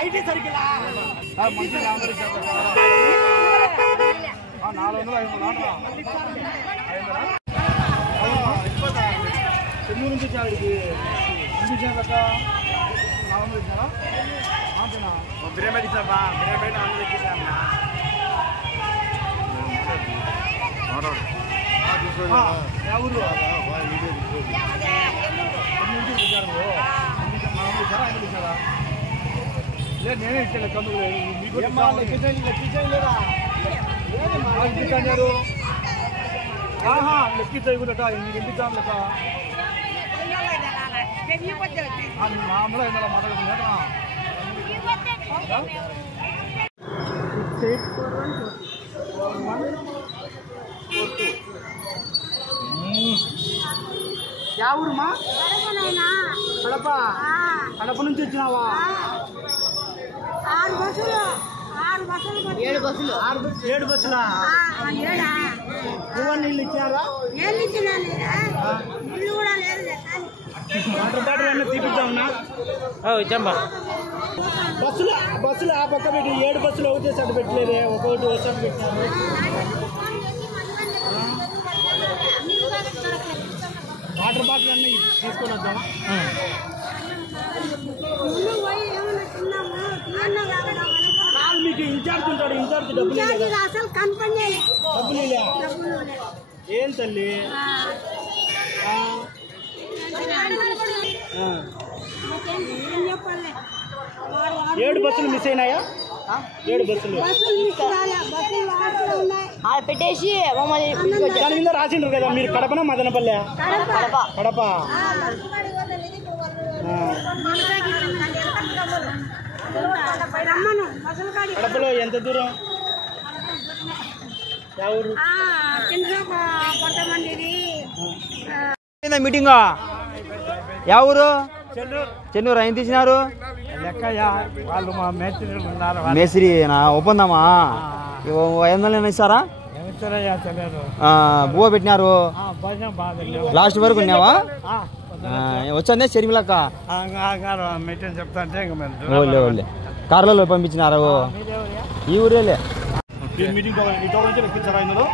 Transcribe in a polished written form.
IT circle 400 నుంచి వచ్చాడు బిర్యానీ సాబా బిర్యానీ ఆంధ్ర ఎక్కిసామా ఊరు లేదు నేనే ఇచ్చాను కందుకు లేదా ఎక్కించారు లెక్కించాయి కూడా నీకు ఎంపిస్తాను లెక్క మామూలుగా ఇందా మాట్లాడుతున్నా యా ఊరుమా కడప కడప నుంచి వచ్చినావా 6 బస్సులు 7 బస్సులు 7 బస్సులా నీళ్ళు ఇచ్చారా నీళ్ళు కూడా లేదు వాటర్ బాటిల్ అన్నీ తీపిద్దామన్నా ఇచ్చామ్మా బస్సులు ఆ పక్క పెట్టి 7 బస్సులు ఒకటే సైడ్ పెట్టలేదే ఒక్కొక్కటి ఒకసారి పెట్టినారు వాటర్ బాటిల్ అన్నీ తీసుకొని వద్దామా మీకు ఇన్ఛార్జ్ ఉంటాడు ఇన్ఛార్జ్ డబ్బులు అసలు కనపడి డబ్బులు ఏం తల్లి 7 బస్సులు మిస్ అయినాయా 7 బస్సులు పెట్టేసి దాని మీద రాసిండ్రు కదా మీరు కడపనా మదనపల్లె కడప కడపలో ఎంత దూరం మీటింగ్ యా ఊరు చెన్నూరు ఆయన తీసినారు వాళ్ళు మా మేస్త్రి మేస్త్రి ఒప్పందమ్మా 500 ఇస్తారా బువ్వ పెట్టినారు లాస్ట్ వరకు ఉన్నావా వచ్చానే షర్మిలక్క మీటింగ్ చెప్తా అంటే ఓలే కార్లలో పంపించినారు ఈ ఊరేలే మీటింగ్ నుంచి లెక్కించారా ఇందులో